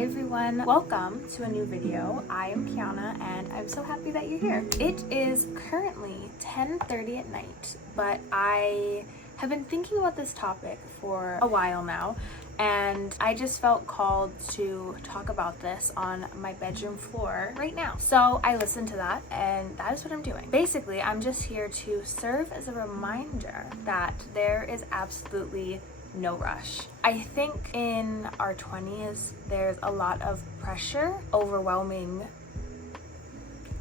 Hi everyone, welcome to a new video. I am Kiana and I'm so happy that you're here. It is currently 10:30 at night, but I have been thinking about this topic for a while now, and I just felt called to talk about this on my bedroom floor right now. So I listened to that, and that is what I'm doing. Basically, I'm just here to serve as a reminder that there is absolutely no rush. I think in our 20s, there's a lot of pressure, overwhelming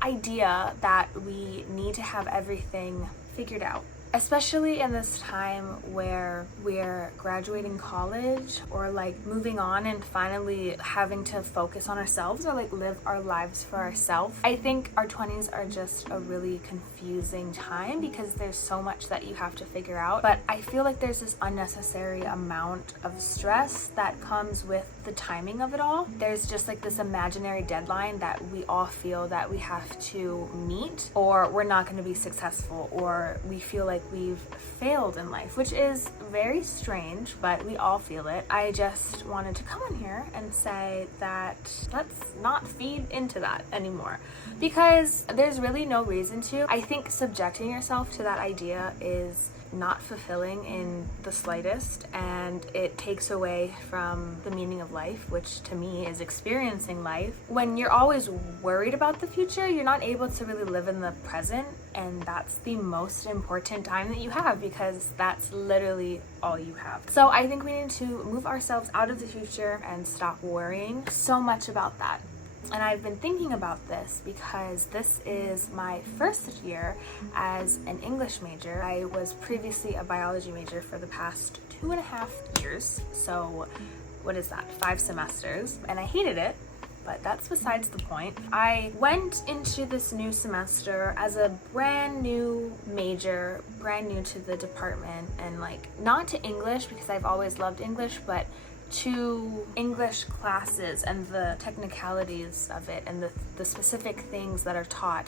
idea that we need to have everything figured out. Especially in this time where we're graduating college or like moving on and finally having to focus on ourselves or like live our lives for ourselves. I think our 20s are just a really confusing time because there's so much that you have to figure out. But I feel like there's this unnecessary amount of stress that comes with the timing of it all. There's just like this imaginary deadline that we all feel that we have to meet, or we're not going to be successful, or we feel like we've failed in life, which is very strange, but we all feel it. I just wanted to come on here and say that let's not feed into that anymore, because there's really no reason to. I think subjecting yourself to that idea is not fulfilling in the slightest, and it takes away from the meaning of life, which to me is experiencing life. When you're always worried about the future, you're not able to really live in the present, and that's the most important time that you have, because that's literally all you have. So I think we need to move ourselves out of the future and stop worrying so much about that. And I've been thinking about this because this is my first year as an English major. I was previously a biology major for the past 2.5 years. So what is that? 5 semesters. And I hated it, but that's besides the point. I went into this new semester as a brand new major, brand new to the department, and like not to English because I've always loved English, but to English classes and the technicalities of it and the specific things that are taught.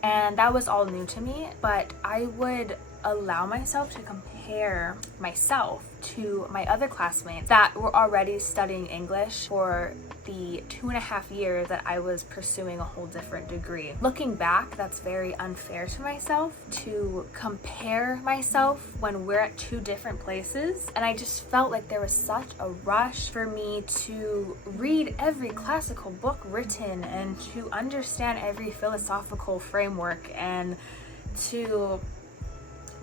And that was all new to me, but I would allow myself to compare myself to my other classmates that were already studying English for the 2.5 years that I was pursuing a whole different degree. Looking back, that's very unfair to myself to compare myself when we're at 2 different places. And I just felt like there was such a rush for me to read every classical book written and to understand every philosophical framework and to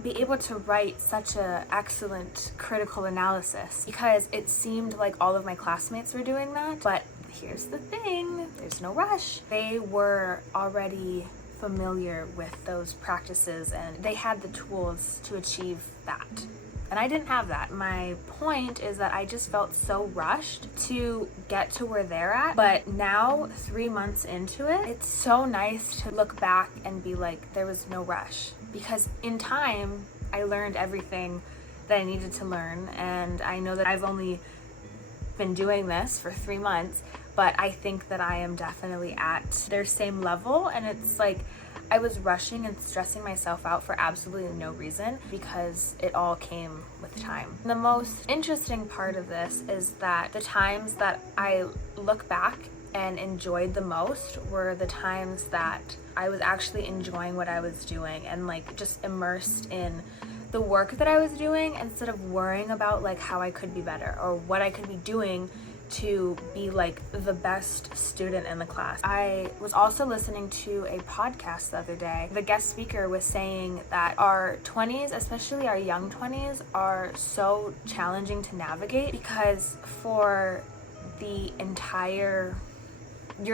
be able to write such an excellent critical analysis, because it seemed like all of my classmates were doing that. But here's the thing, there's no rush. They were already familiar with those practices and they had the tools to achieve that. And I didn't have that. My point is that I just felt so rushed to get to where they're at. But now, 3 months into it, it's so nice to look back and be like, there was no rush. Because in time, I learned everything that I needed to learn. And I know that I've only been doing this for 3 months, but I think that I am definitely at their same level. And it's like, I was rushing and stressing myself out for absolutely no reason because it all came with time. The most interesting part of this is that the times that I look back and enjoyed the most were the times that I was actually enjoying what I was doing and like just immersed in the work that I was doing instead of worrying about like how I could be better or what I could be doing to be like the best student in the class. I was also listening to a podcast the other day. The guest speaker was saying that our 20s, especially our young 20s, are so challenging to navigate because for your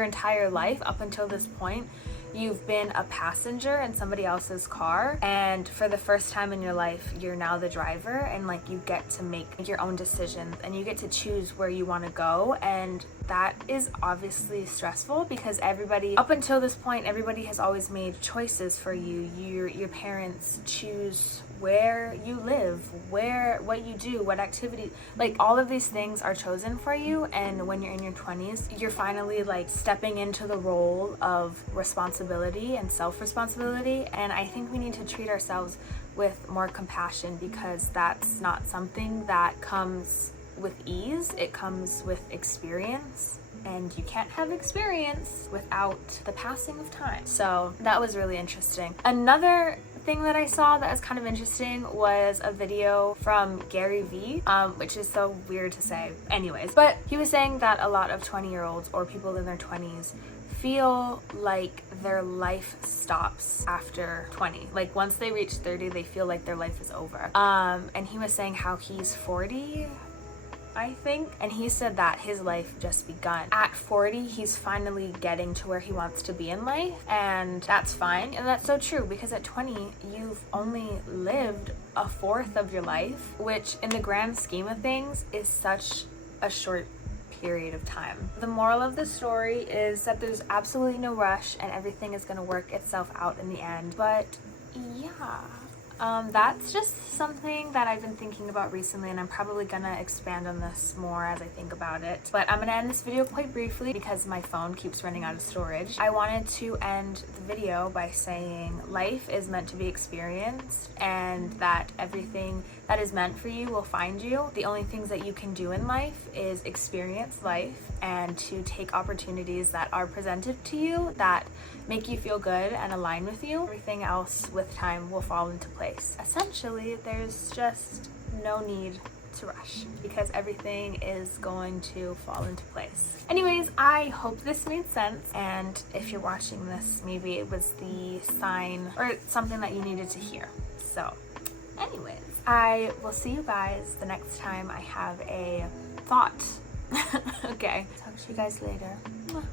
entire life up until this point, you've been a passenger in somebody else's car, and for the first time in your life you're now the driver, and like you get to make your own decisions and you get to choose where you want to go. And that is obviously stressful because everybody up until this point, everybody has always made choices for you. Your parents choose where you live, what you do, what activity, like all of these things are chosen for you. And when you're in your 20s, you're finally like stepping into the role of responsibility and self-responsibility. And I think we need to treat ourselves with more compassion because that's not something that comes with ease, it comes with experience. And you can't have experience without the passing of time. So that was really interesting. Another thing that I saw that was kind of interesting was a video from Gary Vee, which is so weird to say anyways, but he was saying that a lot of 20-year-olds or people in their 20s feel like their life stops after 20. Like once they reach 30, they feel like their life is over. And he was saying how he's 40, I think, and he said that his life just begun. At 40, he's finally getting to where he wants to be in life, and that's fine. And that's so true, because at 20, you've only lived a fourth of your life, which in the grand scheme of things is such a short period of time. The moral of the story is that there's absolutely no rush and everything is going to work itself out in the end. But yeah, that's just something that I've been thinking about recently, and I'm probably gonna expand on this more as I think about it. But I'm gonna end this video quite briefly because my phone keeps running out of storage. I wanted to end the video by saying life is meant to be experienced, and that everything that is meant for you will find you. The only things that you can do in life is experience life and to take opportunities that are presented to you that make you feel good and align with you. Everything else with time will fall into place. Essentially, there's just no need to rush because everything is going to fall into place. Anyways, I hope this made sense, and if you're watching this, maybe it was the sign or something that you needed to hear. So anyways, I will see you guys the next time I have a thought. Okay, talk to you guys later. Mwah.